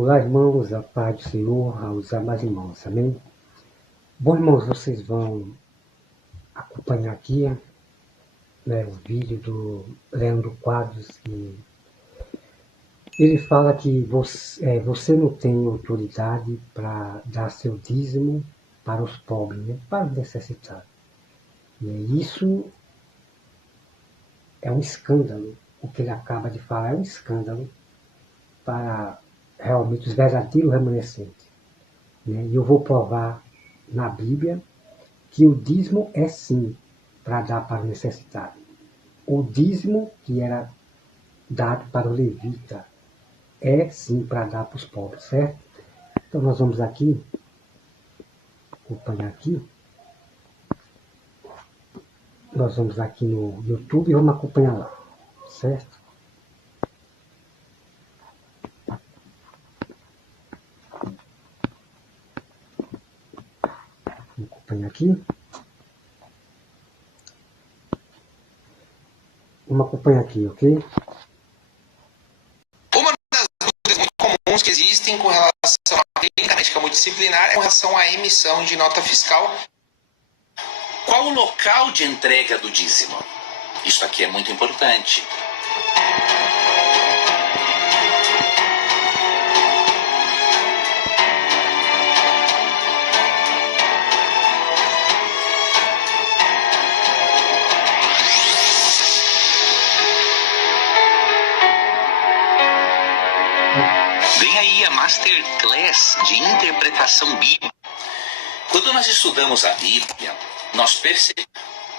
Olá, irmãos, a paz do Senhor, aos amados irmãos, amém? Bom, irmãos, vocês vão acompanhar aqui, né, o vídeo do Leandro Quadros, que ele fala que você não tem autoridade para dar seu dízimo para os pobres, né, para os necessitados. E isso é um escândalo, o que ele acaba de falar é um escândalo para realmente os verdadeiros remanescentes. Né? E eu vou provar na Bíblia que o dízimo é sim para dar para o necessitado. O dízimo que era dado para o levita é sim para dar para os pobres, certo? Então nós vamos aqui, acompanhar aqui. Nós vamos aqui no YouTube e vamos acompanhar lá, certo? Vamos acompanhar aqui. Vamos acompanhar aqui, ok? Uma das dúvidas muito comuns que existem com relação à clínica multidisciplinar é com relação à emissão de nota fiscal. Qual o local de entrega do dízimo? Isso aqui é muito importante. Vem aí a Masterclass de interpretação bíblica. Quando nós estudamos a Bíblia, nós percebemos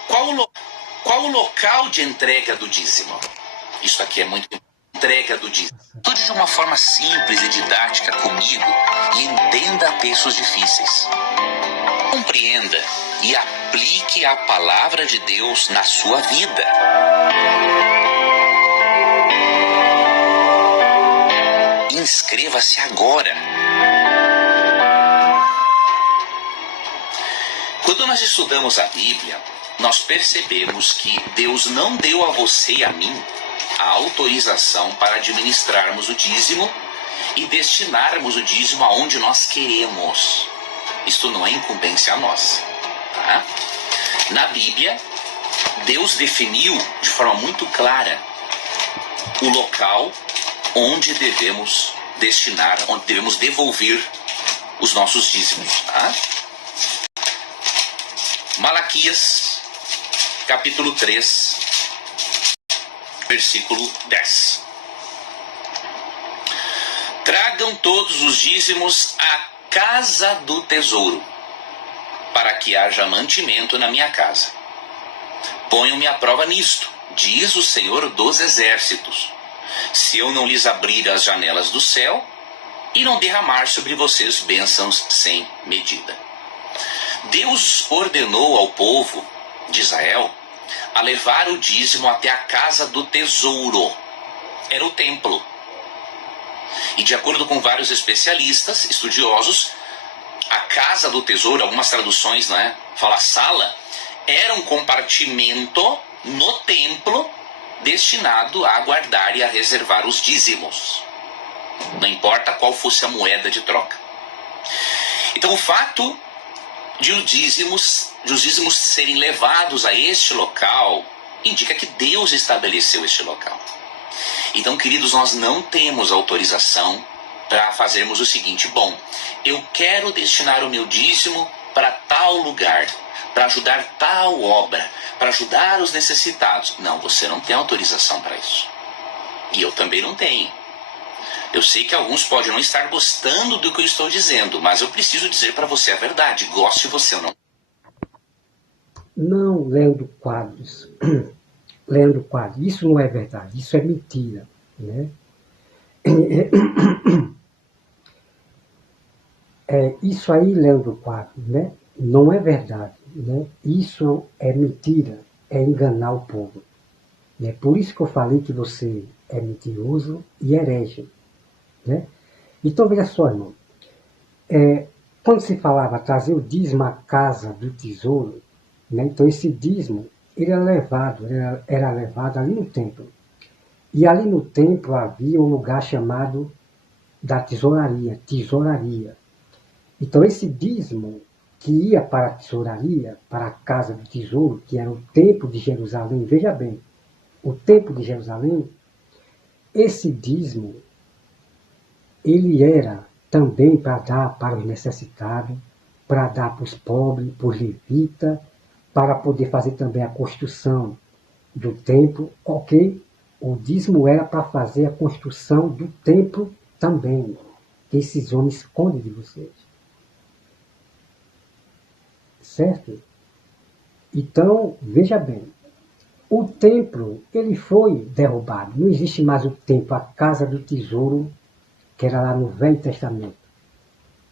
qual o local de entrega do dízimo. Isso aqui é muito importante. Entrega do dízimo. Estude de uma forma simples e didática comigo e entenda textos difíceis. Compreenda e aplique a palavra de Deus na sua vida. Inscreva-se agora. Quando nós estudamos a Bíblia, nós percebemos que Deus não deu a você e a mim a autorização para administrarmos o dízimo e destinarmos o dízimo aonde nós queremos. Isto não é incumbência nossa. Tá? Na Bíblia, Deus definiu de forma muito clara o local onde devemos destinar, onde devemos devolver os nossos dízimos. Tá? Malaquias, capítulo 3, versículo 10. Tragam todos os dízimos à casa do tesouro, para que haja mantimento na minha casa. Ponham-me à prova nisto, diz o Senhor dos Exércitos, se eu não lhes abrir as janelas do céu e não derramar sobre vocês bênçãos sem medida. Deus ordenou ao povo de Israel a levar o dízimo até a casa do tesouro. Era o templo. E de acordo com vários especialistas, estudiosos, a casa do tesouro, algumas traduções, né, fala sala, era um compartimento no templo destinado a guardar e a reservar os dízimos. Não importa qual fosse a moeda de troca. Então o fato de os dízimos serem levados a este local indica que Deus estabeleceu este local. Então, queridos, nós não temos autorização para fazermos o seguinte: bom, eu quero destinar o meu dízimo para tal lugar, para ajudar tal obra, para ajudar os necessitados. Não, você não tem autorização para isso. E eu também não tenho. Eu sei que alguns podem não estar gostando do que eu estou dizendo, mas eu preciso dizer para você a verdade, goste você ou não. Não, Leandro Quadros. Leandro Quadros, isso não é verdade, isso é mentira. Né? Isso aí, Leandro Quadros, né? Não é verdade. Né? Isso é mentira, é enganar o povo. É por isso que eu falei que você é mentiroso e herege. Né? Então, veja só, irmão. Quando se falava trazer o dízimo à casa do tesouro, né? Então esse dízimo ele era levado ali no templo. E ali no templo havia um lugar chamado da tesouraria. Então esse dízimo que ia para a tesouraria, para a casa do tesouro, que era o templo de Jerusalém, veja bem, o templo de Jerusalém, esse dízimo, ele era também para dar para os necessitados, para dar para os pobres, para os levitas, para poder fazer também a construção do templo, ok? O dízimo era para fazer a construção do templo também, que esses homens escondem de vocês. Certo? Então, veja bem, o templo, ele foi derrubado. Não existe mais o templo, a casa do tesouro, que era lá no Velho Testamento.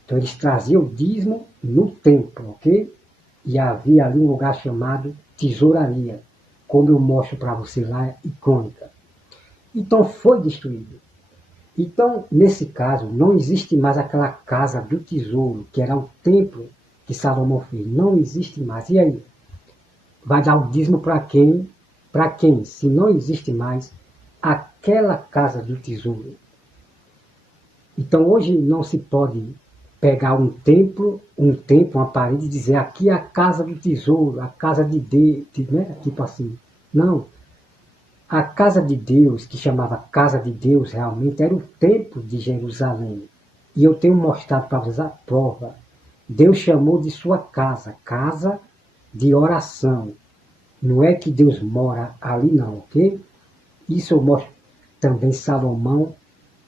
Então, eles traziam o dízimo no templo, ok? E havia ali um lugar chamado tesouraria, como eu mostro para você lá em Crônica. Então, foi destruído. Então, nesse caso, não existe mais aquela casa do tesouro, que era o templo que Salomão fez. Não existe mais. E aí? Vai dar o dízimo para quem? Para quem? Se não existe mais aquela casa do tesouro. Então, hoje não se pode pegar um templo, uma parede e dizer aqui é a casa do tesouro, a casa de Deus, né? Tipo assim. Não. A casa de Deus, que chamava casa de Deus realmente, era o templo de Jerusalém. E eu tenho mostrado para vocês a prova. Deus chamou de sua casa, casa de oração. Não é que Deus mora ali não, ok? Isso eu mostro também Salomão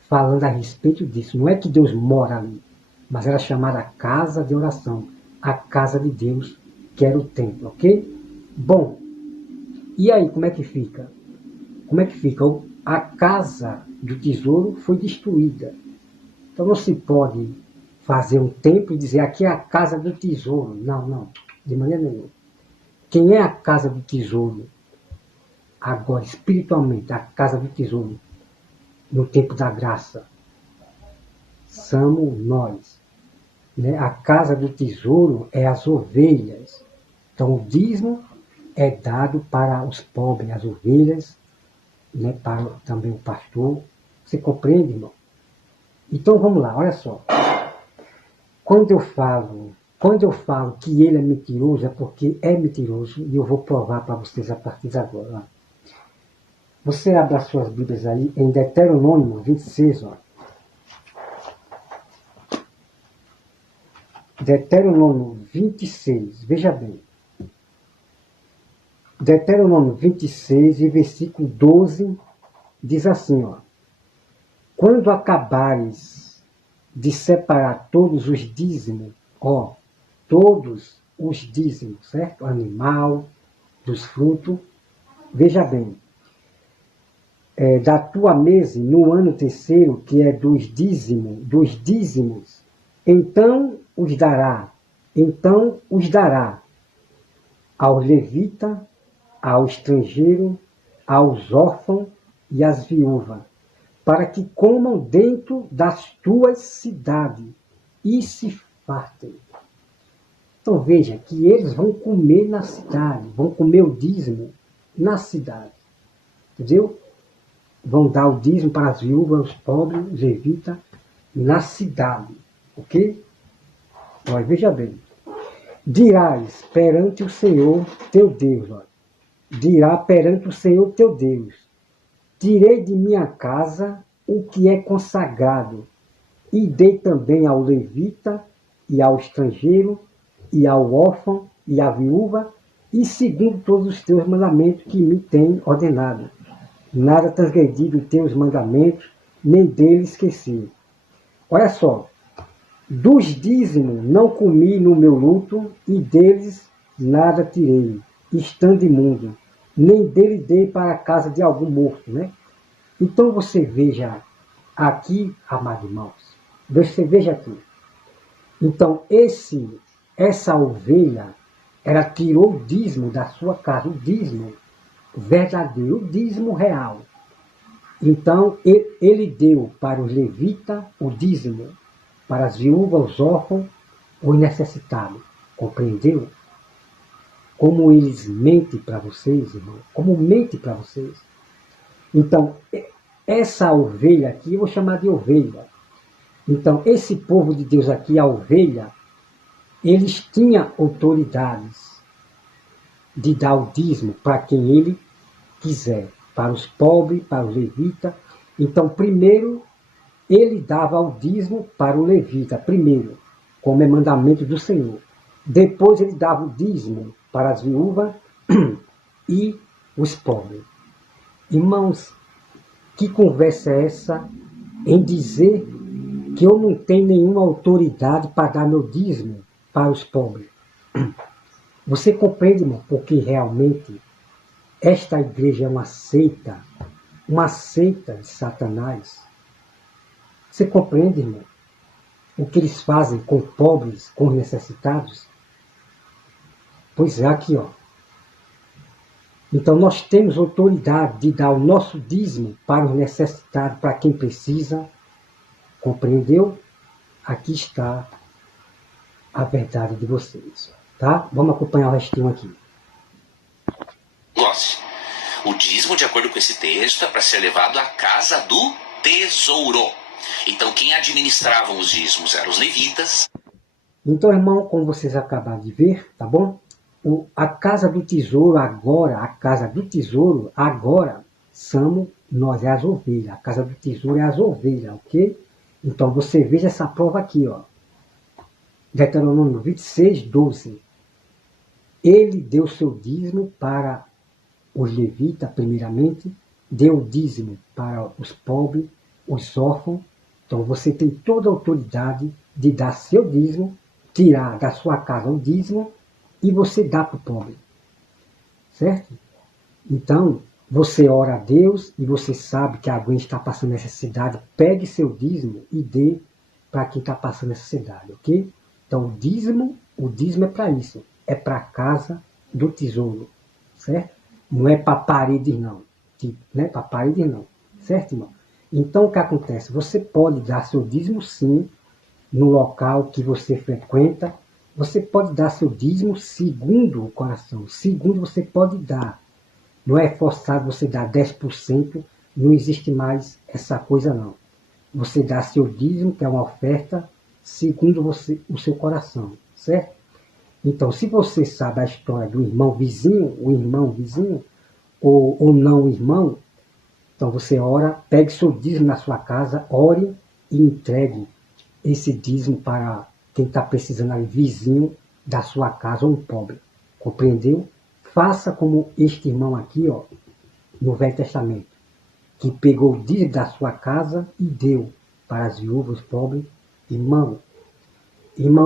falando a respeito disso. Não é que Deus mora ali, mas era chamada casa de oração. A casa de Deus, que era o templo, ok? Bom, e aí como é que fica? Como é que fica? A casa do tesouro foi destruída. Então não se pode fazer um templo e dizer aqui é a casa do tesouro. Não, não, de maneira nenhuma. Quem é a casa do tesouro? Agora, espiritualmente, a casa do tesouro, no tempo da graça, somos nós. Né? A casa do tesouro é as ovelhas. Então o dízimo é dado para os pobres, as ovelhas, né? Para também o pastor. Você compreende, irmão? Então vamos lá, olha só. Quando eu falo que ele é mentiroso, é porque é mentiroso, e eu vou provar para vocês a partir de agora. Ó. Você abre as suas Bíblias aí em Deuteronômio 26, ó. Deuteronômio 26, veja bem. Deuteronômio 26 e versículo 12 diz assim, ó. Quando acabares de separar todos os dízimos, ó, todos os dízimos, certo? Animal, dos frutos, veja bem, da tua mesa no ano terceiro, que é dos dízimos, então os dará aos levitas, ao estrangeiro, aos órfãos e às viúvas, para que comam dentro das tuas cidades e se fartem. Então veja que eles vão comer na cidade, vão comer o dízimo na cidade. Entendeu? Vão dar o dízimo para as viúvas, os pobres, os levitas, na cidade. Ok? Olha, veja bem. Dirás perante o Senhor teu Deus, olha. Dirá perante o Senhor teu Deus, tirei de minha casa o que é consagrado, e dei também ao levita, e ao estrangeiro, e ao órfão, e à viúva, e segundo todos os teus mandamentos que me têm ordenado. Nada transgredi dos teus mandamentos, nem deles esqueci. Olha só, dos dízimos não comi no meu luto, e deles nada tirei, estando imundo, nem dele dei para a casa de algum morto, né? Então você veja aqui, amados irmãos, você veja aqui. Então essa ovelha, ela tirou o dízimo da sua casa, o dízimo verdadeiro, o dízimo real. Então ele deu para os levitas o dízimo, para as viúvas, os órfãos, os necessitados. Compreendeu? Como eles mentem para vocês, irmão. Como mentem para vocês. Então, essa ovelha aqui, eu vou chamar de ovelha. Então, esse povo de Deus aqui, a ovelha, eles tinham autoridades de dar o dízimo para quem ele quiser, para os pobres, para os levitas. Então, primeiro, ele dava o dízimo para o levita, primeiro, como é mandamento do Senhor. Depois ele dava o dízimo para as viúvas e os pobres. Irmãos, que conversa é essa em dizer que eu não tenho nenhuma autoridade para dar meu dízimo para os pobres? Você compreende, irmão, porque realmente esta igreja é uma seita de Satanás? Você compreende, irmão, o que eles fazem com pobres, com necessitados? Pois é, aqui, ó. Então nós temos autoridade de dar o nosso dízimo para os necessitados, para quem precisa. Compreendeu? Aqui está a verdade de vocês. Tá? Vamos acompanhar o restinho aqui. O dízimo, de acordo com esse texto, é para ser levado à casa do tesouro. Então quem administrava os dízimos eram os levitas. Então, irmão, como vocês acabaram de ver, tá bom? A casa do tesouro agora, somos nós, é as ovelhas. A casa do tesouro é as ovelhas, ok? Então, você veja essa prova aqui, ó. Deuteronômio 26, 12. Ele deu seu dízimo para os levitas, primeiramente, deu o dízimo para os pobres, os órfãos. Então, você tem toda a autoridade de dar seu dízimo, tirar da sua casa o dízimo, e você dá para o pobre. Certo? Então, você ora a Deus e você sabe que alguém está passando necessidade, pegue seu dízimo e dê para quem está passando necessidade, ok? Então, o dízimo é para isso. É para a casa do tesouro. Certo? Não é para paredes, não. Não é para paredes, não. Certo, irmão? Então, o que acontece? Você pode dar seu dízimo, sim, no local que você frequenta. Você pode dar seu dízimo segundo o coração. Segundo você pode dar. Não é forçado você dar 10%. Não existe mais essa coisa, não. Você dá seu dízimo, que é uma oferta, segundo o seu coração. Certo? Então, se você sabe a história do irmão vizinho, ou não irmão, então você ora, pegue seu dízimo na sua casa, ore e entregue esse dízimo para quem está precisando aí, vizinho da sua casa ou um pobre. Compreendeu? Faça como este irmão aqui, ó, no Velho Testamento, que pegou o dízimo da sua casa e deu para as viúvas, os pobres. Irmão,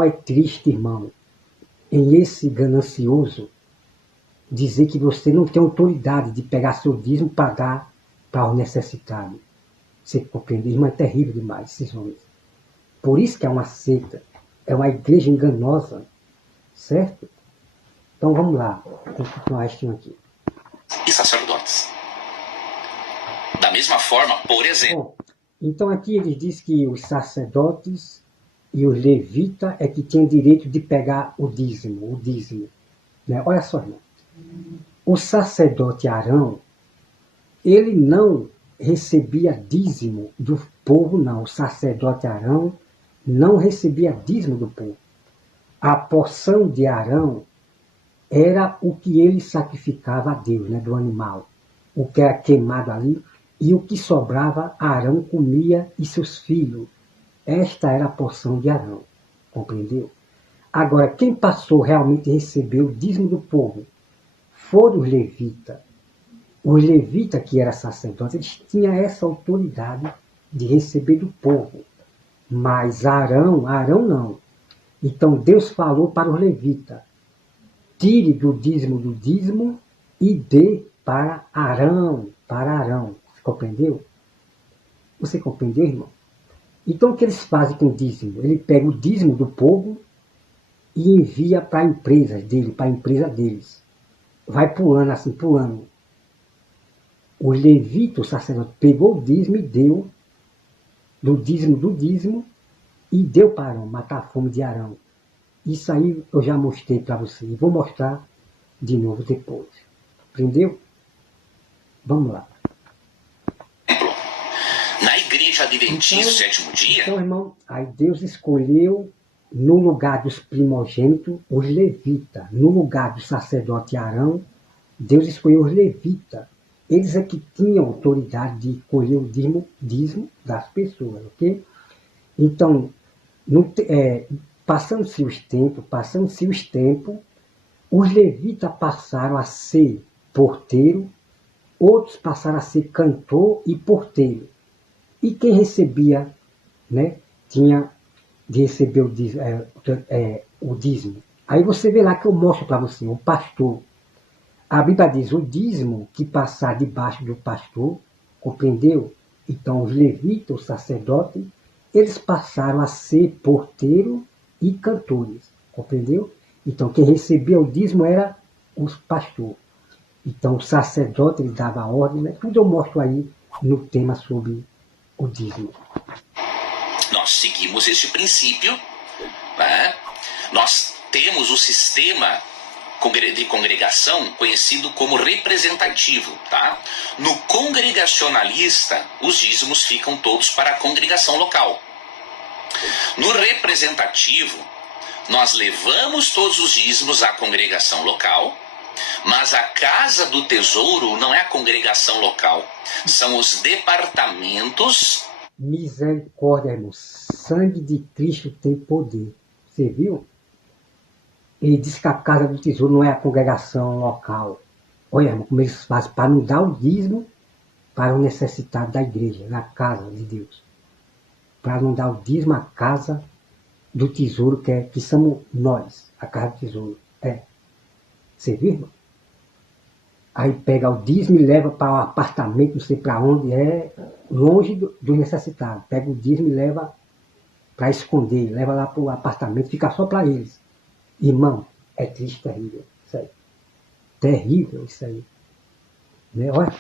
é triste, irmão, em esse ganancioso dizer que você não tem autoridade de pegar seu dízimo para dar para o necessitado. Você compreende? Irmão, é terrível demais esses homens. Por isso que é uma seita, é uma igreja enganosa, certo? Então vamos lá, vamos continuar restinho aqui. E sacerdotes. Da mesma forma, por exemplo... Bom, então aqui ele diz que os sacerdotes e os levitas é que tinham direito de pegar o dízimo. Né? Olha só, irmão. O sacerdote Arão, ele não recebia dízimo do povo, não. O sacerdote Arão não recebia dízimo do povo. A porção de Arão era o que ele sacrificava a Deus, né, do animal. O que era queimado ali, e o que sobrava, Arão comia e seus filhos. Esta era a porção de Arão. Compreendeu? Agora, quem passou realmente a receber o dízimo do povo foram os levitas. Os levitas, que eram sacerdotes, eles tinham essa autoridade de receber do povo. Mas Arão não. Então Deus falou para os levitas: tire do dízimo e dê para Arão. Você compreendeu? Você compreendeu, irmão? Então o que eles fazem com o dízimo? Ele pega o dízimo do povo e envia para a empresa deles. Vai pulando assim, pulando. O levita, o sacerdote, pegou o dízimo e deu do dízimo e deu para Arão, matar a fome de Arão. Isso aí eu já mostrei para você e vou mostrar de novo depois. Entendeu? Vamos lá. Na igreja Igreja Adventista do Sétimo Dia... Então, irmão, aí Deus escolheu, no lugar dos primogênitos, os levitas. No lugar do sacerdote Arão, Deus escolheu os levitas. Eles é que tinham autoridade de colher o dízimo das pessoas, ok? Então, passando-se os tempos, os levitas passaram a ser porteiro, outros passaram a ser cantor e porteiro. E quem recebia, né, tinha de receber o dízimo. Aí você vê lá que eu mostro para você, o pastor. A Bíblia diz, o dízimo que passar debaixo do pastor, compreendeu? Então os levitas, os sacerdotes, eles passaram a ser porteiro e cantores, compreendeu? Então quem recebia o dízimo era os pastores. Então o sacerdote, ele dava a ordem, né? Tudo eu mostro aí no tema sobre o dízimo. Nós seguimos este princípio, né? Nós temos o sistema de congregação conhecido como representativo, tá? No congregacionalista, os dízimos ficam todos para a congregação local. No representativo, nós levamos todos os dízimos à congregação local, mas a casa do tesouro não é a congregação local, são os departamentos. Misericórdia, irmão. Sangue de Cristo tem poder. Você viu? Ele diz que a casa do tesouro não é a congregação local. Olha, irmão, como eles fazem para não dar o dízimo para o necessitado da igreja, na casa de Deus. Para não dar o dízimo à casa do tesouro, que somos nós, a casa do tesouro. Você viu, irmão? Aí pega o dízimo e leva para o apartamento, não sei para onde, longe do necessitado. Pega o dízimo e leva para esconder, leva lá para o apartamento, fica só para eles. Irmão, é triste, terrível isso aí. Terrível isso aí. Né? Olha.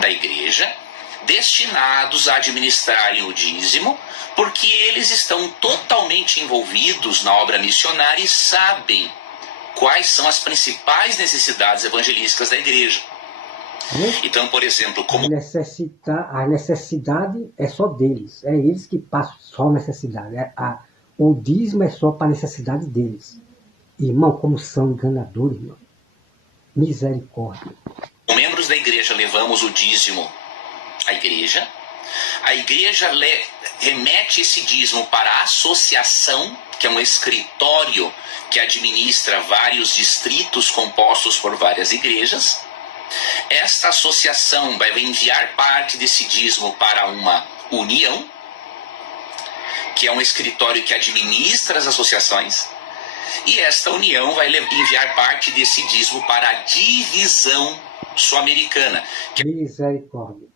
Da igreja, destinados a administrarem o dízimo, porque eles estão totalmente envolvidos na obra missionária e sabem quais são as principais necessidades evangelísticas da igreja. Então, por exemplo, como... A necessidade é só deles. É eles que passam só necessidade. O dízimo é só para a necessidade deles. Irmão, como são enganadores, irmão. Misericórdia. Como membros da igreja levamos o dízimo à igreja. A igreja remete esse dízimo para a associação, que é um escritório que administra vários distritos compostos por várias igrejas. Esta associação vai enviar parte desse dízimo para uma união, que é um escritório que administra as associações, e esta união vai enviar parte desse dízimo para a divisão sul-americana. Misericórdia.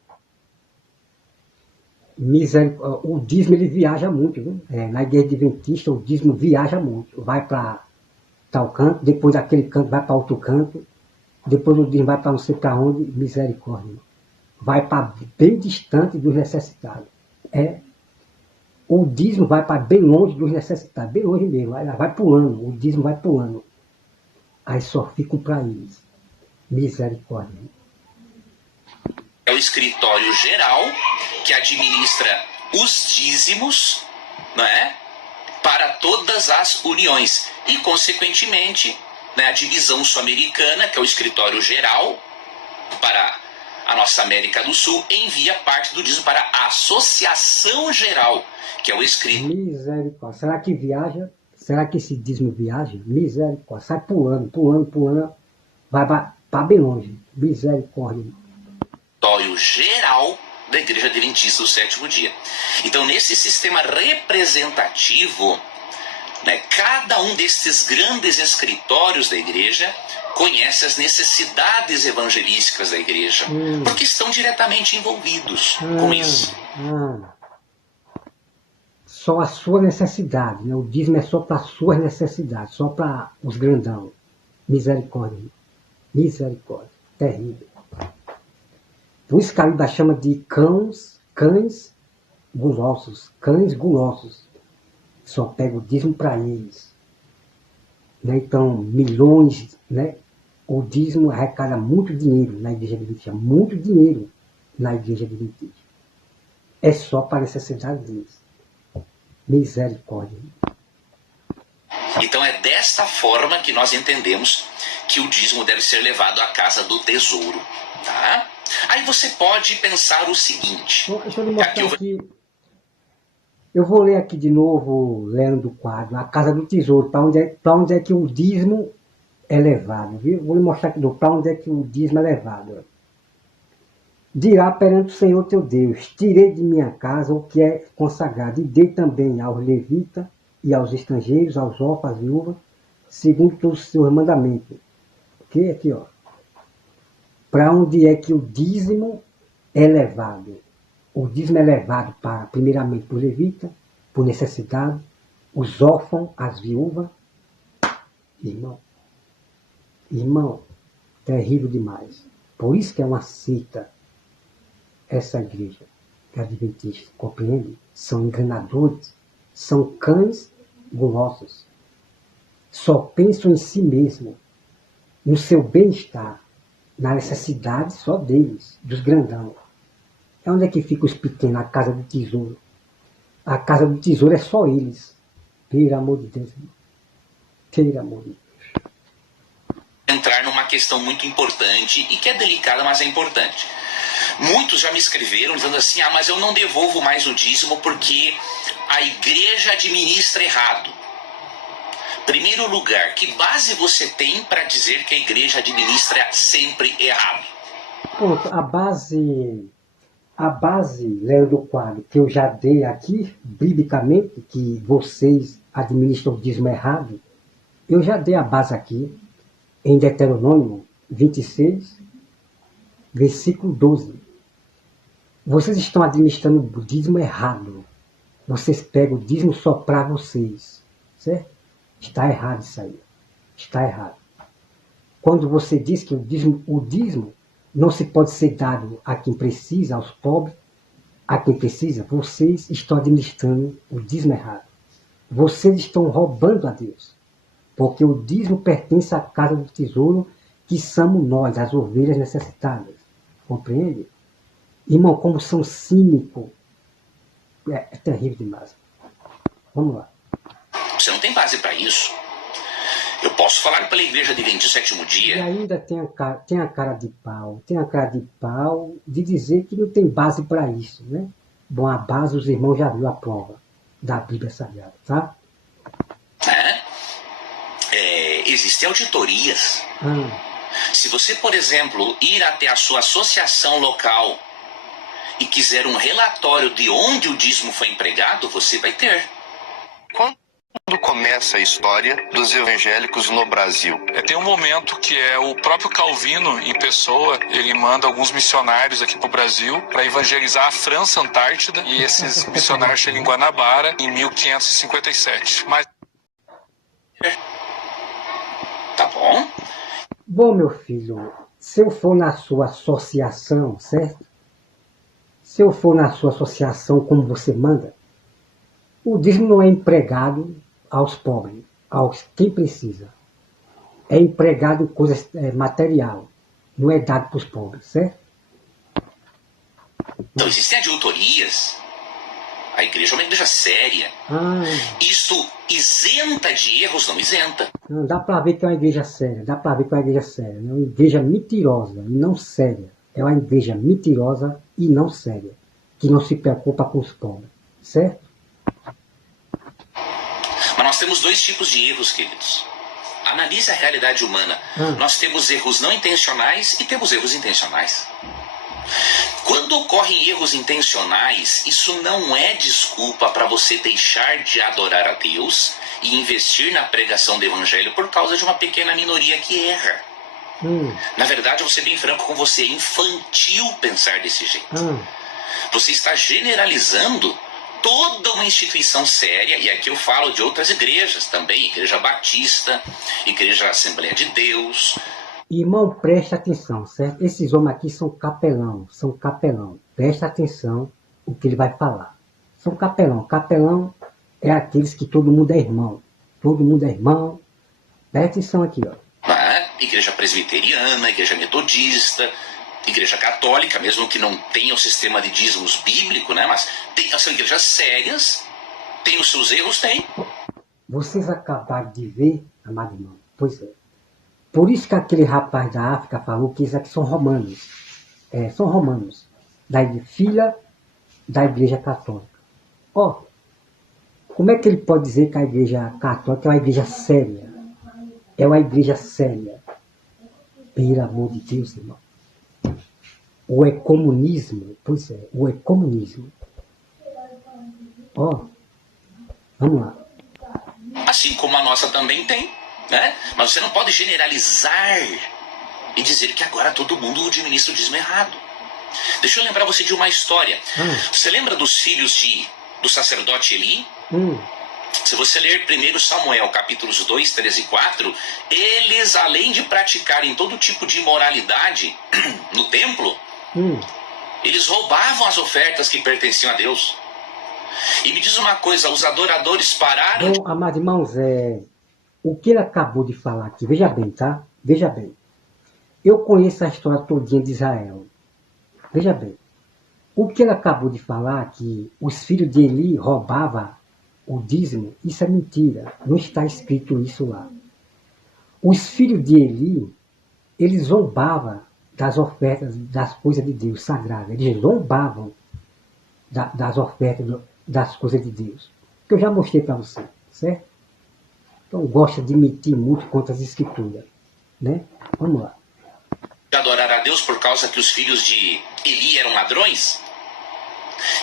O dízimo ele viaja muito, viu? Na igreja adventista o dízimo viaja muito. Vai para tal canto, depois daquele canto vai para outro canto, depois o dízimo vai para não sei para onde. Misericórdia. Vai para bem distante dos necessitados. O dízimo vai para bem longe dos necessitados, bem longe mesmo. Vai pulando, o dízimo vai pulando. Aí só ficam para eles. Misericórdia. É o escritório geral que administra os dízimos, não é? Para todas as uniões. E, consequentemente, né, a divisão sul-americana, que é o escritório geral para a nossa América do Sul, envia parte do dízimo para a Associação Geral, que é o escritório. Misericórdia. Será que viaja? Será que esse dízimo viaja? Misericórdia. Sai pulando. Vai para bem longe. Misericórdia. Geral da Igreja Adventista do Sétimo Dia. Então, nesse sistema representativo, né, cada um desses grandes escritórios da igreja conhece as necessidades evangelísticas da igreja, porque estão diretamente envolvidos com isso. Só a sua necessidade, né? O dízimo é só para as suas necessidades, só para os grandão. Misericórdia. Misericórdia. Terrível. Por isso que a Bíblia chama de cães gulosos. Cães gulosos. Só pega o dízimo para eles. Né? Então, milhões, né? O dízimo arrecada muito dinheiro na igreja adventista. Muito dinheiro na igreja adventista. é só para a necessidade deles. Misericórdia. Então é desta forma que nós entendemos que o dízimo deve ser levado à casa do tesouro. Tá? Aí você pode pensar o seguinte. Deixa eu lhe mostrar aqui. Eu vou ler aqui de novo, lendo o quadro, a casa do tesouro, para onde é que o dízimo é levado. Viu? Vou lhe mostrar aqui para onde é que o dízimo é levado. Dirá perante o Senhor teu Deus, tirei de minha casa o que é consagrado, e dei também aos levitas e aos estrangeiros, aos órfãos, às viúvas, segundo todos os seus mandamentos. Ok? Aqui, ó. Para onde é que o dízimo é levado? O dízimo é levado para, primeiramente, para os levitas, por necessidade, os órfãos, as viúvas. Irmão, terrível demais. Por isso que é uma seita, essa igreja, que é adventista, compreende? São enganadores, são cães gulosos. Só pensam em si mesmo, no seu bem-estar, na necessidade só deles, dos grandão. É onde é que ficam os pequenos, a casa do tesouro. A casa do tesouro é só eles. Pelo amor de Deus. Pelo amor de Deus. Entrar numa questão muito importante e que é delicada, mas é importante. Muitos já me escreveram dizendo assim, mas eu não devolvo mais o dízimo porque a igreja administra errado. Primeiro lugar, que base você tem para dizer que a igreja administra sempre errado? Pronto, a base, Léo do quadro, que eu já dei aqui, biblicamente, que vocês administram o dízimo errado, eu já dei a base aqui, em Deuteronômio 26, versículo 12. Vocês estão administrando o dízimo errado. Vocês pegam o dízimo só para vocês. Certo? Está errado isso aí. Está errado. Quando você diz que o dízimo não se pode ser dado a quem precisa, aos pobres, a quem precisa, vocês estão administrando o dízimo errado. Vocês estão roubando a Deus. Porque o dízimo pertence à casa do tesouro, que somos nós, as ovelhas necessitadas. Compreende? Irmão, como são cínicos. É terrível demais. Vamos lá. Você não tem base para isso. Eu posso falar pela igreja adventista do sétimo dia. E ainda tem a cara de pau de dizer que não tem base para isso, né? Bom, a base os irmãos já viram a prova da Bíblia Sagrada, tá? Existem auditorias. Se você, por exemplo, ir até a sua associação local e quiser um relatório de onde o dízimo foi empregado, você vai ter. Quando começa a história dos evangélicos no Brasil? Tem um momento que é o próprio Calvino, em pessoa, ele manda alguns missionários aqui para o Brasil para evangelizar a França Antártida, e esses missionários chegam em Guanabara em 1557. Mas... Tá bom? Bom, meu filho, se eu for na sua associação, certo? Se eu for na sua associação como você manda, o dízimo não é empregado aos pobres, aos quem precisa. É empregado em coisas material, não é dado para os pobres, certo? Então existem auditorias. A igreja é uma igreja séria. Isso isenta de erros? Não isenta. Não, dá para ver que é uma igreja séria, É uma igreja mentirosa e não séria. É uma igreja mentirosa e não séria, que não se preocupa com os pobres, certo? Mas nós temos dois tipos de erros, queridos. Analise a realidade humana. Nós temos erros não intencionais e temos erros intencionais. Quando ocorrem erros intencionais, isso não é desculpa para você deixar de adorar a Deus e investir na pregação do evangelho por causa de uma pequena minoria que erra. Na verdade, eu vou ser bem franco com você, é infantil pensar desse jeito. Você está generalizando toda uma instituição séria, e aqui eu falo de outras igrejas também, Igreja Batista, Igreja Assembleia de Deus. Irmão, preste atenção, certo? Esses homens aqui são capelão. Preste atenção o que ele vai falar. São capelão. Capelão é aqueles que todo mundo é irmão. Preste atenção aqui, ó. Igreja Presbiteriana, Igreja Metodista, Igreja católica, mesmo que não tenha o sistema de dízimos bíblico, né? Mas são igrejas sérias, tem os seus erros, tem. Vocês acabaram de ver, amado irmão, pois é. Por isso que aquele rapaz da África falou que eles aqui são romanos. São romanos. Filha da Igreja Católica. Ó, como é que ele pode dizer que a Igreja Católica é uma igreja séria? É uma igreja séria. Pelo amor de Deus, irmão. O ecumenismo, pois é, o ecumenismo. Ó, vamos lá. Assim como a nossa também tem, né? Mas você não pode generalizar e dizer que agora todo mundo administra o dízimo errado. Deixa eu lembrar você de uma história. Você lembra dos filhos do sacerdote Eli? Se você ler 1 Samuel, capítulos 2, 3 e 4, eles, além de praticarem todo tipo de imoralidade no templo, eles roubavam as ofertas que pertenciam a Deus. E me diz uma coisa, os adoradores pararam... Bom, amados irmãos, o que ele acabou de falar aqui, veja bem, tá? Veja bem. Eu conheço a história todinha de Israel. Veja bem. O que ele acabou de falar, que os filhos de Eli roubavam o dízimo, isso é mentira. Não está escrito isso lá. Os filhos de Eli, eles zombavam das ofertas, das coisas de Deus sagradas. Eles zombavam das ofertas, das coisas de Deus. Que eu já mostrei para você, certo? Então gosta de mentir muito contra as escrituras, né? Vamos lá. Adorar a Deus por causa que os filhos de Eli eram ladrões?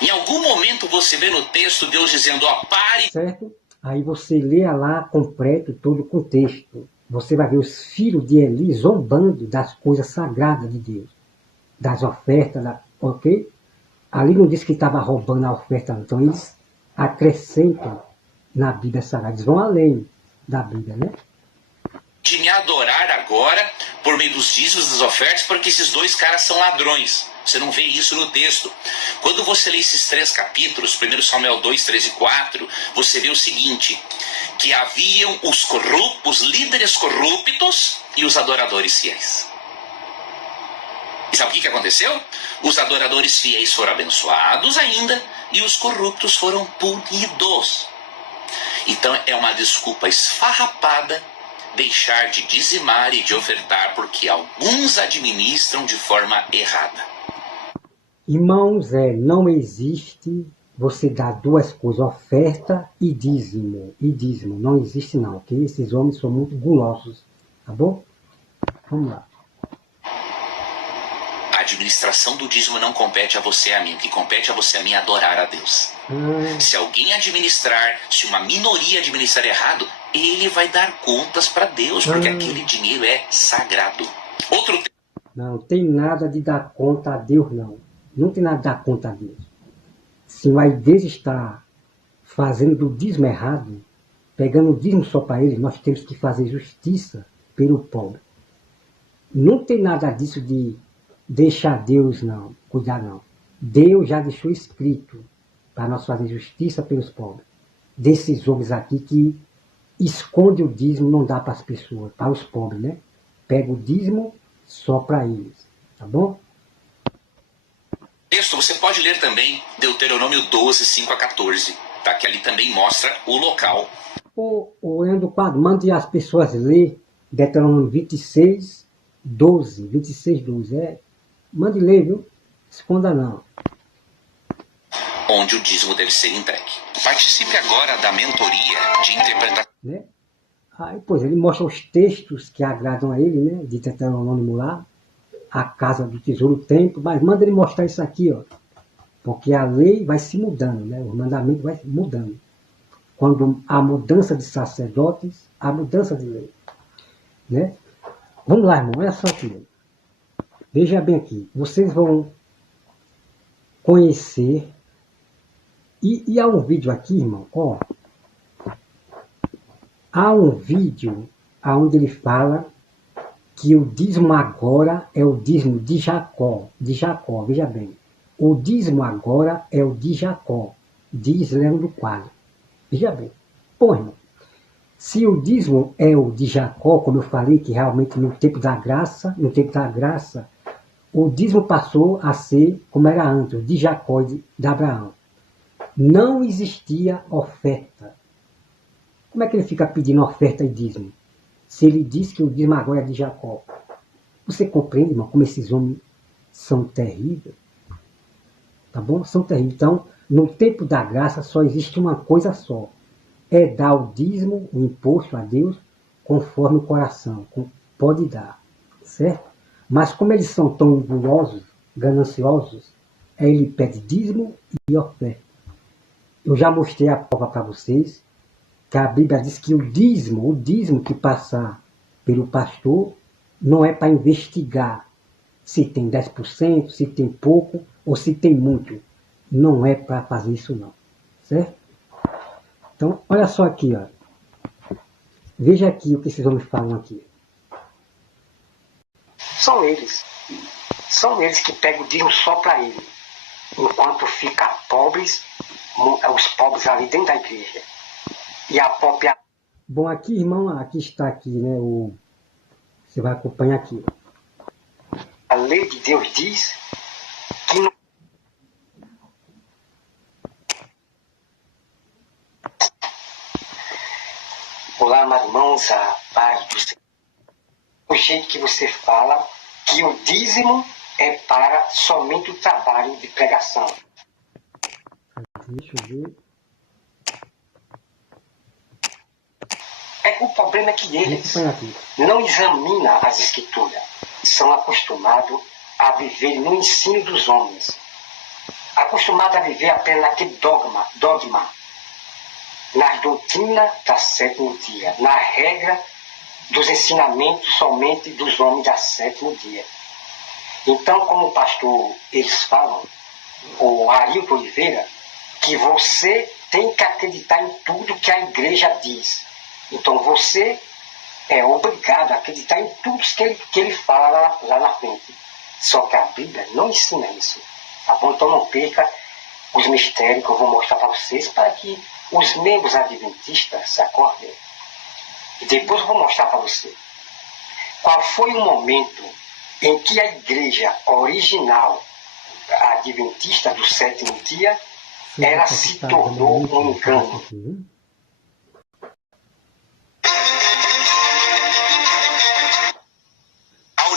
Em algum momento você vê no texto Deus dizendo, ó, pare... Certo? Aí você lê lá completo todo o contexto. Você vai ver os filhos de Eli zombando das coisas sagradas de Deus. Das ofertas, ok? Ali não diz que estava roubando a oferta, então eles acrescentam na Bíblia Sagrada. Eles vão além da Bíblia, né? De me adorar agora por meio dos dízimos das ofertas, porque esses dois caras são ladrões. Você não vê isso no texto. Quando você lê esses 3 capítulos, 1 Samuel 2, 3 e 4, você vê o seguinte, que haviam os líderes corruptos e os adoradores fiéis. E sabe o que aconteceu? Os adoradores fiéis foram abençoados ainda e os corruptos foram punidos. Então é uma desculpa esfarrapada deixar de dizimar e de ofertar porque alguns administram de forma errada. Irmãos, não existe você dar duas coisas, oferta e dízimo. E dízimo, não existe não, ok? Esses homens são muito gulosos, tá bom? Vamos lá. A administração do dízimo não compete a você e a mim. O que compete a você e a mim é adorar a Deus. Se alguém administrar, se uma minoria administrar errado, ele vai dar contas para Deus, porque aquele dinheiro é sagrado. Não tem nada de dar conta a Deus, não. Não tem nada de dar conta a Deus. Se a igreja está fazendo do dízimo errado, pegando o dízimo só para ele, nós temos que fazer justiça pelo pobre. Não tem nada disso de deixar Deus, não, cuidar, não. Deus já deixou escrito para nós fazer justiça pelos pobres. Desses homens aqui que esconde o dízimo, não dá para as pessoas, para os pobres, né? Pega o dízimo só para eles, tá bom? Texto, você pode ler também Deuteronômio 12, 5 a 14, tá? Que ali também mostra o local. O Leandro Quadro, mande as pessoas ler Deuteronômio 26, 12, 26, 12, mande ler, viu? Esconda não. Onde o dízimo deve ser entregue. Participe agora da mentoria de interpretação. Né? Aí, pois, ele mostra os textos que agradam a ele, né? De Deuteronômio lá, a casa do tesouro, o templo, mas manda ele mostrar isso aqui, ó. Porque a lei vai se mudando, né? O mandamento vai mudando. Quando há mudança de sacerdotes, há mudança de lei. Né? Vamos lá, irmão, olha só aqui. Veja bem aqui, vocês vão conhecer. E há um vídeo aqui, irmão, ó. Há um vídeo onde ele fala que o dízimo agora é o dízimo de Jacó. De Jacó, veja bem. O dízimo agora é o de Jacó. Diz Leandro Quadro. Veja bem. Pô, irmão. Se o dízimo é o de Jacó, como eu falei, que realmente no tempo da graça, o dízimo passou a ser como era antes, de Jacó e de Abraão. Não existia oferta. Como é que ele fica pedindo oferta e dízimo? Se ele diz que o dízimo agora é de Jacó. Você compreende, irmão, como esses homens são terríveis? Tá bom? São terríveis. Então, no tempo da graça só existe uma coisa só. É dar o dízimo, o imposto a Deus, conforme o coração. Pode dar. Certo? Mas como eles são tão orgulhosos, gananciosos, aí ele pede dízimo e oferta. Eu já mostrei a prova para vocês, que a Bíblia diz que o dízimo que passar pelo pastor, não é para investigar se tem 10%, se tem pouco ou se tem muito. Não é para fazer isso não. Certo? Então, olha só aqui, ó. Veja aqui o que esses homens falam aqui. São eles que pegam o dízimo só para ele, enquanto fica os pobres ali dentro da igreja. E a própria... Bom, aqui, irmão, aqui está aqui, né? Você vai acompanhar aqui. A lei de Deus diz que não... Olá, meus irmãos, a paz do Senhor. O jeito que você fala que o dízimo é para somente o trabalho de pregação. Deixa eu ver. O problema é que eles não examinam as escrituras. São acostumados a viver no ensino dos homens. Acostumados a viver apenas naquele dogma, nas doutrinas da sétimo dia, na regra dos ensinamentos somente dos homens da sétimo dia. Então, como o pastor, eles falam, o Arilton Oliveira, que você tem que acreditar em tudo que a igreja diz. Então você é obrigado a acreditar em tudo que ele fala lá na frente. Só que a Bíblia não ensina isso. Tá bom? Então não perca os mistérios que eu vou mostrar para vocês, para que os membros adventistas se acordem. E depois eu vou mostrar para você qual foi o momento em que a igreja original, a adventista do sétimo dia, ela se tornou um engano.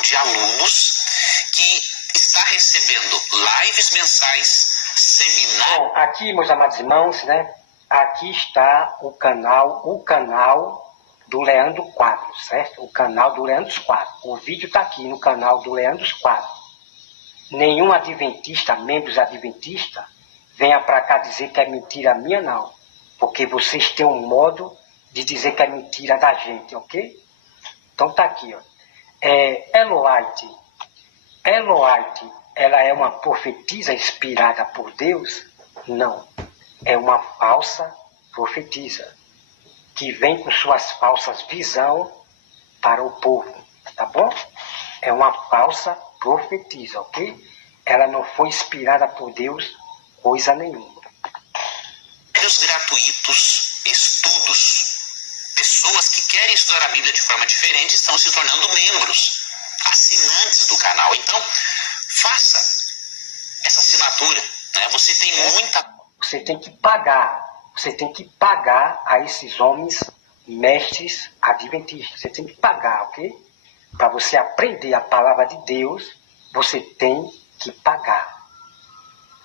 De alunos que está recebendo lives mensais, seminários. Bom, aqui, meus amados irmãos, né? Aqui está o canal do Leandro Quadros, certo? O canal do Leandro Quadros. O vídeo está aqui no canal do Leandro Quadros. Nenhum adventista, membros adventistas, venha para cá dizer que é mentira minha, não. Porque vocês têm um modo de dizer que é mentira da gente, ok? Então tá aqui, ó. Ellen White, ela é uma profetisa inspirada por Deus? Não. É uma falsa profetisa que vem com suas falsas visões para o povo, tá bom? É uma falsa profetisa, ok? Ela não foi inspirada por Deus coisa nenhuma. Gratuitos, estudos. Pessoas que querem estudar a Bíblia de forma diferente estão se tornando membros, assinantes do canal. Então, faça essa assinatura. Né? Você tem muita... Você tem que pagar a esses homens mestres adventistas. Você tem que pagar, ok? Para você aprender a palavra de Deus, você tem que pagar.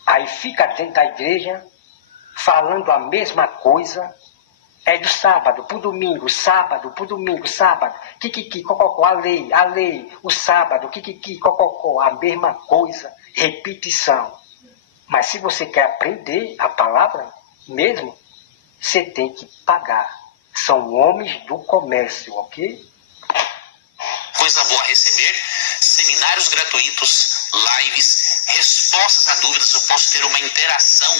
Aí fica dentro da igreja, falando a mesma coisa. É do sábado pro domingo, sábado pro domingo, sábado, kikiki, cococó, a lei, o sábado, kikiki, cococó, a mesma coisa, repetição. Mas se você quer aprender a palavra mesmo, você tem que pagar. São homens do comércio, ok? Coisa boa a receber, seminários gratuitos, lives, respostas a dúvidas. Eu posso ter uma interação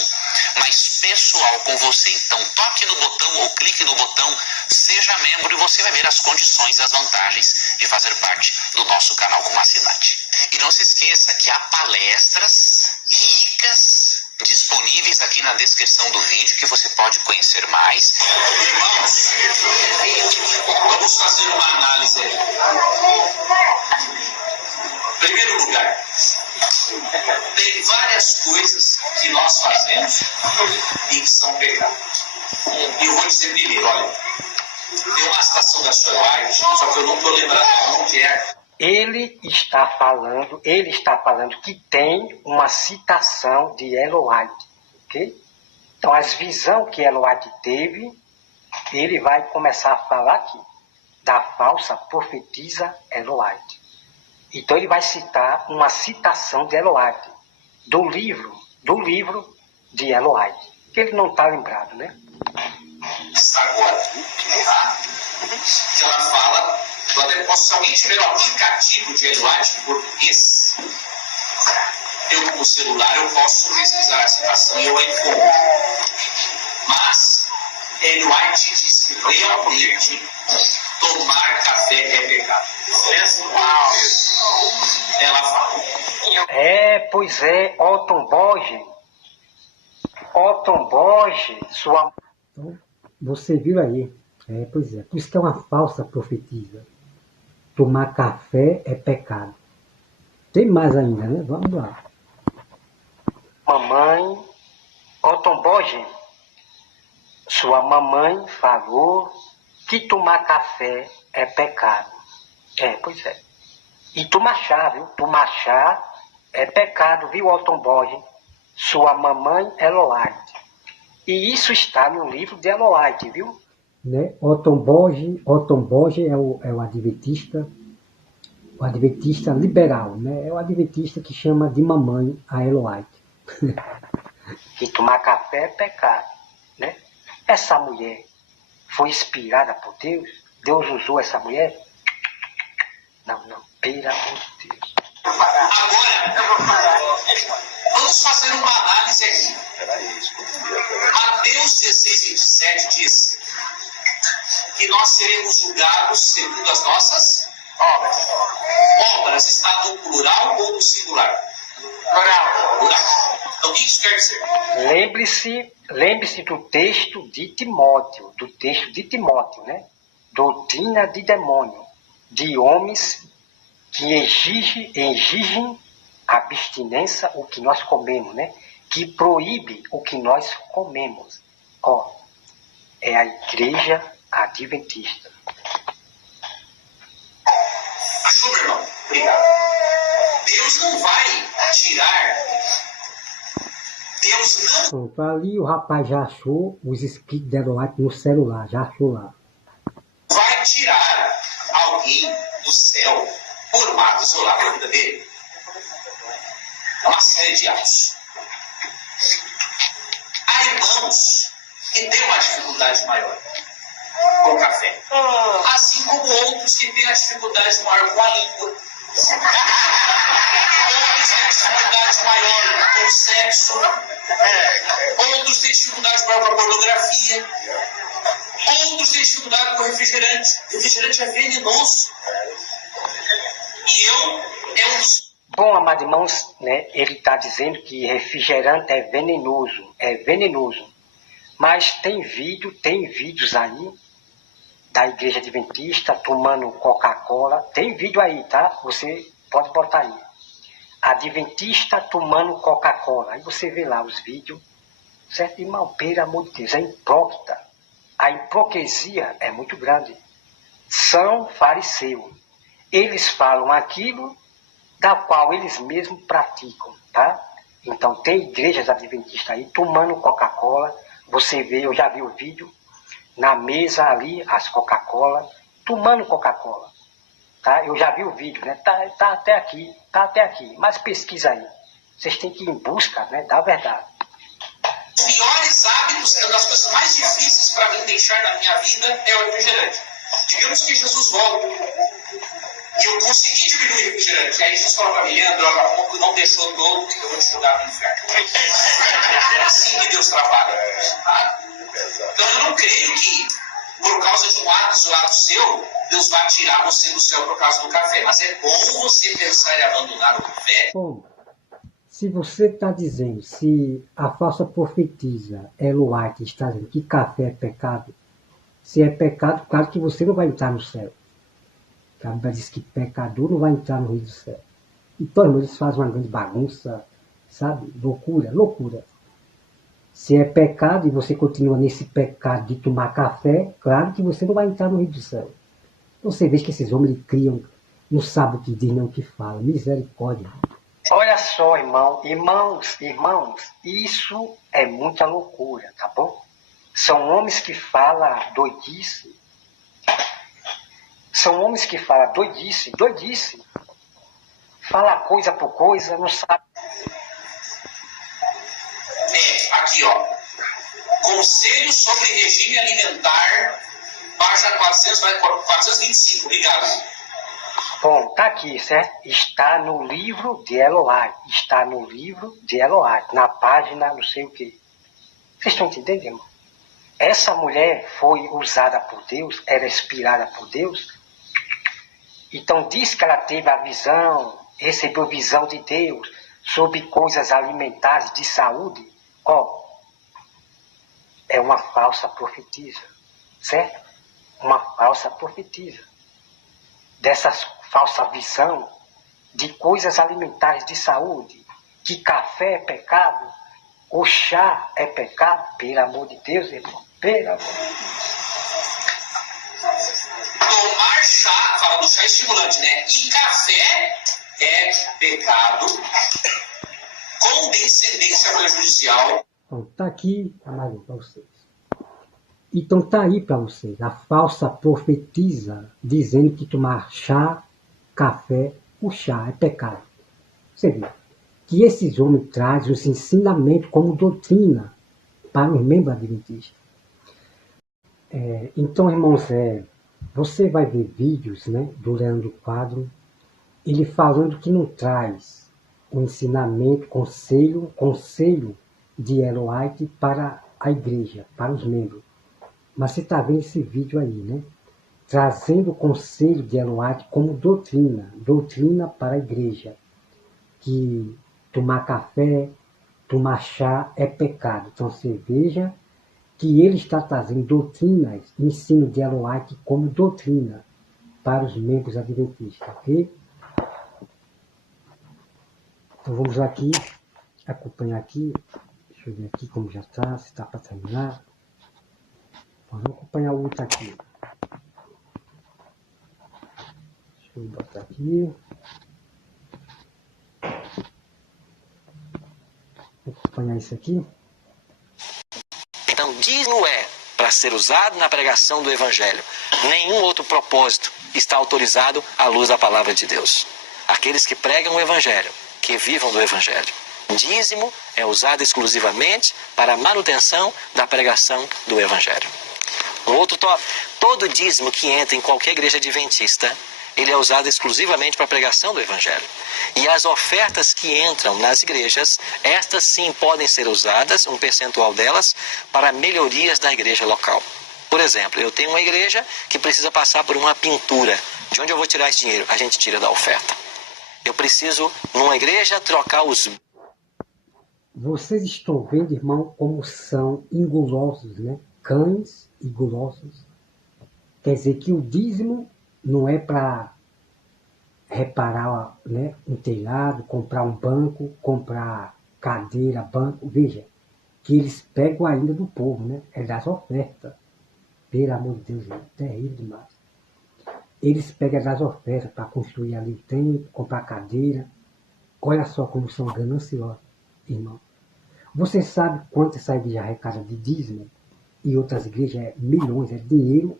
mais pessoal com você. Então toque no botão ou clique no botão, seja membro, e você vai ver as condições e as vantagens de fazer parte do nosso canal como assinante. E não se esqueça que há palestras ricas disponíveis aqui na descrição do vídeo que você pode conhecer mais. Irmãos, vamos fazer uma análise aí. Em primeiro lugar, tem várias coisas que nós fazemos e que são pecados. E eu vou dizer primeiro, olha, tem uma citação da Sra. White, só que eu não estou lembrando onde é. Ele está falando que tem uma citação de Ellen White, ok? Então, as visões que Ellen White teve, ele vai começar a falar aqui, da falsa profetisa Ellen White. Então, ele vai citar uma citação de Ellen White, do livro de Ellen White, que ele não está lembrado, né? Agora, tá? Que ela fala, se alguém tiver o aplicativo de Ellen White em português, eu com o celular eu posso pesquisar a citação e eu a encontro. Mas Ellen White diz que realmente tomar café é pecado. Ela fala. Pois é, Otton Borges, sua... Então, você viu aí. Pois é. Por isso que é uma falsa profetisa. Tomar café é pecado. Tem mais ainda, né? Vamos lá. Mamãe, Otton Borges, sua mamãe falou que tomar café é pecado. Pois é. E tomar chá, viu? Tomar chá é pecado, viu, Otton Borges? Sua mamãe Ellen White. E isso está no livro de Ellen White, viu? Né? Otton Borges é o adventista liberal, né? É o adventista que chama de mamãe a Ellen White. Que tomar café é pecado, né? Essa mulher foi inspirada por Deus? Deus usou essa mulher? Não, pelo amor de Deus. Agora, vamos fazer uma análise aqui. Mateus 16:27 diz que nós seremos julgados segundo as nossas obras. Obras está no plural ou no singular? Plural. Então, o que isso quer dizer? Lembre-se do texto de Timóteo, né? Doutrina de demônio, de homens que exigem abstinência o que nós comemos, né? Que proíbe o que nós comemos. É a igreja adventista. Achou, meu irmão? Obrigado. Deus não vai tirar. Deus não. Pronto, ali o rapaz já achou os escritos de Ellen White no celular, já achou lá. Vai tirar alguém do céu por um ato isolado da vida dele. É uma série de atos. Há irmãos que têm uma dificuldade maior com o café. Assim como outros que têm a dificuldade maior com a língua. Outros têm dificuldade maior com o sexo. Outros têm dificuldade maior com a pornografia. Outros têm dificuldade com o refrigerante. Refrigerante é venenoso. E é um dos... Bom, amados irmãos, né, ele está dizendo que refrigerante é venenoso. Mas tem vídeos aí da igreja adventista tomando Coca-Cola. Tem vídeo aí, tá? Você pode botar aí. Adventista tomando Coca-Cola. Aí você vê lá os vídeos. Certo, irmão? Pelo amor de Deus, é hipócrita. A hipocrisia é muito grande. São fariseus. Eles falam aquilo da qual eles mesmos praticam, tá? Então tem igrejas adventistas aí tomando Coca-Cola. Você vê, eu já vi o vídeo, na mesa ali, as Coca-Cola, tomando Coca-Cola. Tá? Eu já vi o vídeo, né? Tá até aqui, mas pesquisa aí. Vocês têm que ir em busca, né, da verdade. Os piores hábitos, uma das coisas mais difíceis para mim deixar na minha vida é o refrigerante. Digamos que Jesus volta e eu consegui diminuir o refrigerante. Aí Jesus fala para mim, Leandro, a pouco não deixou todo, porque eu vou te jogar no inferno. É assim que Deus trabalha. Tá? Então eu não creio que, por causa de um ato isolado seu, Deus vai tirar você do céu por causa do café. Mas é bom você pensar em abandonar o café. Bom, se você está dizendo, se a falsa profetisa Ellen White está dizendo que café é pecado, se é pecado, claro que você não vai entrar no céu. A Bíblia diz que pecador não vai entrar no reino do céu. Então, irmãos, eles fazem uma grande bagunça, sabe? Loucura, loucura. Se é pecado e você continua nesse pecado de tomar café, claro que você não vai entrar no reino do céu. Você vê que esses homens criam, não sabem o que diz, nem o que fala. Misericórdia. Olha só, irmãos, isso é muita loucura, tá bom? São homens que falam doidice. São homens que falam doidice. Fala coisa por coisa, não sabe. Aqui, ó. Conselho sobre regime alimentar, página 425. Obrigado. Bom, tá aqui, certo? Está no livro de Eloai. Na página não sei o quê. Vocês estão entendendo, irmão? Essa mulher foi usada por Deus, era inspirada por Deus. Então diz que ela teve a visão, recebeu visão de Deus sobre coisas alimentares de saúde. Ó, é uma falsa profetisa, certo? Uma falsa profetisa. Dessa falsa visão de coisas alimentares de saúde, que café é pecado, o chá é pecado, pelo amor de Deus, irmão, pelo amor de Deus. Tomar chá, fala do chá estimulante, né? E café é pecado, com descendência prejudicial. Então, tá aqui a imagem para vocês. Então, tá aí para vocês. A falsa profetisa dizendo que tomar chá, café, o chá é pecado. Você vê que esses homens trazem os ensinamentos como doutrina para os membros adventistas. Então, irmãos, você vai ver vídeos, né, do Leandro Quadro, ele falando que não traz o ensinamento, conselho de Ellen White para a igreja, para os membros. Mas você está vendo esse vídeo aí, né? Trazendo o conselho de Ellen White como doutrina para a igreja, que tomar café, tomar chá é pecado. Então você veja que ele está trazendo doutrinas, ensino de Ellen White como doutrina para os membros adventistas, ok? Então vamos aqui, acompanhar aqui, deixa eu ver aqui como já está, se está para terminar. Vamos acompanhar o outro aqui. Deixa eu botar aqui. Vou acompanhar isso aqui. Então, dízimo é para ser usado na pregação do Evangelho. Nenhum outro propósito está autorizado à luz da palavra de Deus. Aqueles que pregam o Evangelho, que vivam do Evangelho. Dízimo é usado exclusivamente para a manutenção da pregação do Evangelho. Um outro tópico, todo dízimo que entra em qualquer igreja adventista, ele é usado exclusivamente para a pregação do Evangelho. E as ofertas que entram nas igrejas, estas sim podem ser usadas, um percentual delas, para melhorias da igreja local. Por exemplo, eu tenho uma igreja que precisa passar por uma pintura. De onde eu vou tirar esse dinheiro? A gente tira da oferta. Eu preciso, numa igreja, trocar os... Vocês estão vendo, irmão, como são engulosos, né? Cães e gulosos. Quer dizer que o dízimo não é para reparar, né, um telhado, comprar um banco, comprar cadeira, banco. Veja, que eles pegam ainda do povo, né? É das ofertas. Pelo amor de Deus, é terrível demais. Eles pegam das ofertas para construir ali o templo, comprar cadeira. Olha só como são gananciosos, irmão. Você sabe quanto essa igreja arrecada de dízimo? E outras igrejas é milhões, é dinheiro,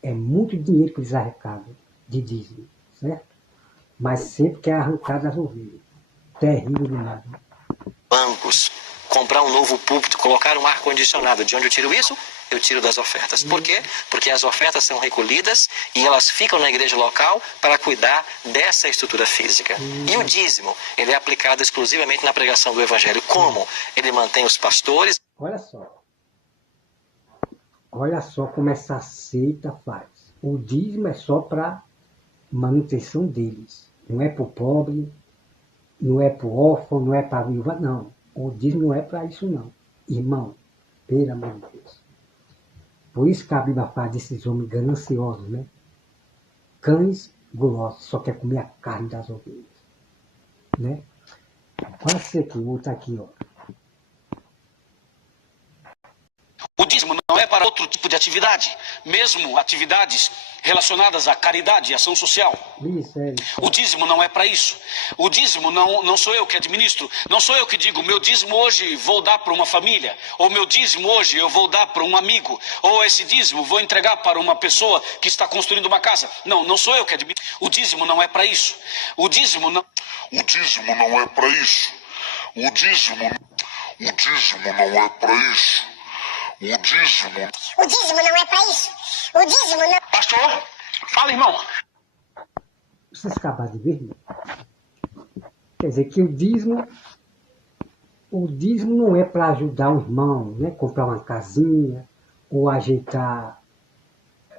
é muito dinheiro que eles arrecadam de dízimo, certo? Mas sempre que é arrancado das ovelhas. Terrível demais. bancos, comprar um novo púlpito, colocar um ar-condicionado. De onde eu tiro isso? Eu tiro das ofertas. Por quê? Porque as ofertas são recolhidas e elas ficam na igreja local para cuidar dessa estrutura física. E o dízimo, ele é aplicado exclusivamente na pregação do Evangelho. Como? Ele mantém os pastores... Olha só como essa seita faz. O dízimo é só para manutenção deles. Não é para o pobre, não é para o órfão, não é para a viúva, não. O dízimo não é para isso, não. Irmão, pelo amor de Deus. Por isso que a Bíblia fala desses homens gananciosos, né? Cães gulosos, só quer comer a carne das ovelhas. né? Olha esse aqui, o outro aqui, ó. O dízimo não é para outro tipo de atividade, mesmo atividades relacionadas à caridade e ação social. Isso, é. O dízimo não é para isso. O dízimo não sou eu que administro, não sou eu que digo, meu dízimo hoje vou dar para uma família, ou meu dízimo hoje eu vou dar para um amigo, ou esse dízimo vou entregar para uma pessoa que está construindo uma casa. Não sou eu que administro. O dízimo não é para isso. O dízimo não é para isso. O dízimo não é para isso. O dízimo não é para isso. O dízimo não... Pastor, fala, irmão. Vocês acabaram de ver, irmão? Quer dizer que o dízimo não é para ajudar o irmão, né? Comprar uma casinha ou ajeitar.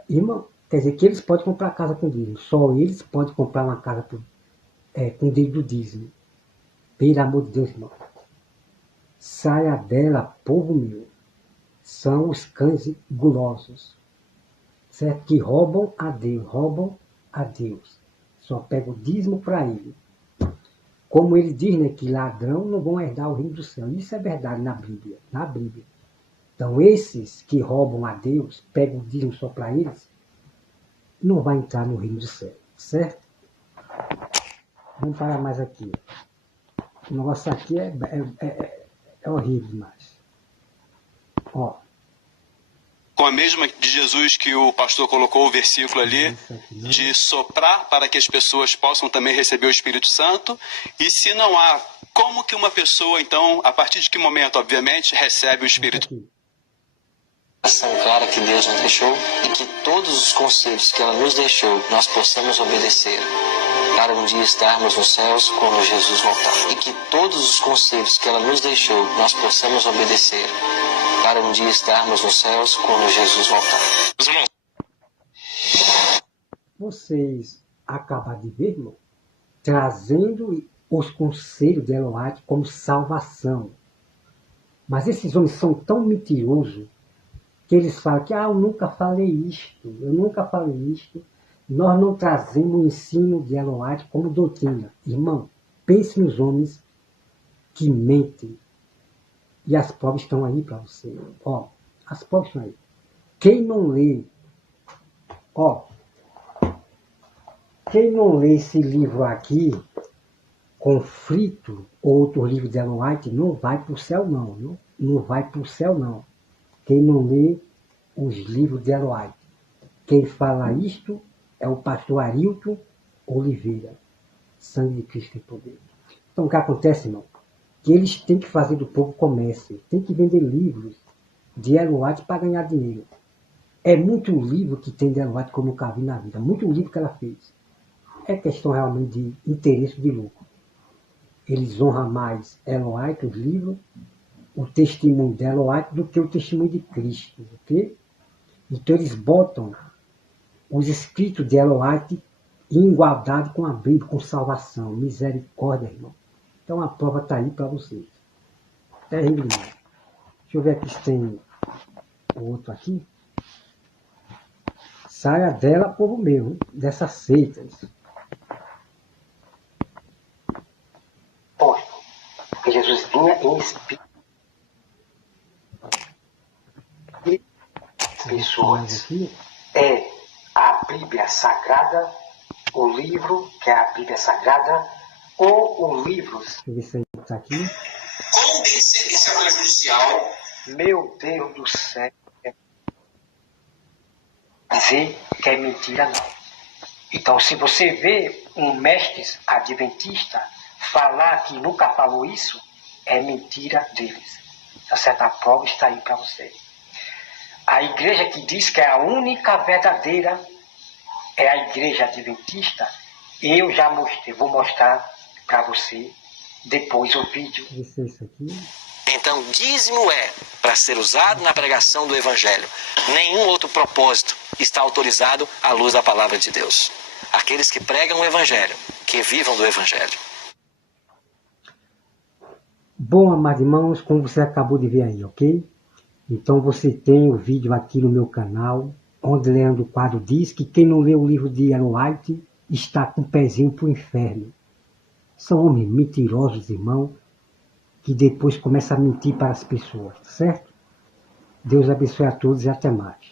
Irmão, quer dizer que eles podem comprar casa com dízimo. Só eles podem comprar uma casa com dinheiro do dízimo. Pelo amor de Deus, irmão. Saia dela, povo meu. São os cães gulosos, certo? Que roubam a Deus. Só pegam o dízimo para ele. Como ele diz, né, que ladrão não vão herdar o reino do céu. Isso é verdade na Bíblia. Então, esses que roubam a Deus, pegam o dízimo só para eles, não vai entrar no reino do céu, certo? Vamos parar mais aqui. O negócio aqui é horrível demais. Ó. Com a mesma de Jesus que o pastor colocou o versículo ali, de soprar para que as pessoas possam também receber o Espírito Santo. E se não há, como que uma pessoa, então, a partir de que momento, obviamente, recebe o Espírito? A ação clara que Deus nos deixou e que todos os conselhos que ela nos deixou nós possamos obedecer para um dia estarmos nos céus quando Jesus voltar. E que todos os conselhos que ela nos deixou nós possamos obedecer para um dia estarmos nos céus quando Jesus voltar. Vocês acabaram de ver, irmão, trazendo os conselhos de Ellen White como salvação. Mas esses homens são tão mentirosos que eles falam que eu nunca falei isto. Nós não trazemos o ensino de Ellen White como doutrina. Irmão, pense nos homens que mentem. E as provas estão aí para você. Ó, as provas estão aí. Quem não lê esse livro aqui, Conflito, ou outro livro de Ellen White, não vai para o céu não, viu? Não vai para o céu não. Quem não lê os livros de Ellen White. Quem fala isto é o pastor Arilton Oliveira. Sangue de Cristo em poder. Então o que acontece, irmão? Que eles têm que fazer do povo comércio, tem que vender livros de Ellen White para ganhar dinheiro. É muito livro que tem de Ellen White que eu nunca vi na vida, muito livro que ela fez. É questão realmente de interesse de lucro. Eles honram mais Ellen White, os livros, o testemunho de Ellen White, do que o testemunho de Cristo, ok? Então eles botam os escritos de Ellen White em igualdade com a Bíblia, com salvação, misericórdia, irmão. Então a prova está aí para vocês. Terrível demais. Deixa eu ver aqui se tem o outro aqui. Saia dela, povo meu, dessas seitas. Porque Jesus vinha em espírito. Pessoas. É a Bíblia Sagrada, o livro que é a Bíblia Sagrada, ou os livros. Deixa eu ver se está aqui. Com descendência prejudicial. Meu Deus do céu. Dizer que é mentira, não. Então, se você vê um mestre adventista falar que nunca falou isso, é mentira deles. Então, certa prova está aí para você. A igreja que diz que é a única verdadeira é a igreja adventista, eu já mostrei, vou mostrar para você depois o vídeo. Isso aqui. Então, dízimo é para ser usado na pregação do Evangelho. Nenhum outro propósito está autorizado à luz da palavra de Deus. Aqueles que pregam o Evangelho, que vivam do Evangelho. Bom, amados irmãos, como você acabou de ver aí, ok? Então você tem o vídeo aqui no meu canal, onde Leandro Quadro diz que quem não lê o livro de Ellen White está com o pezinho para o inferno. São homens mentirosos, irmão, que depois começam a mentir para as pessoas, certo? Deus abençoe a todos e até mais.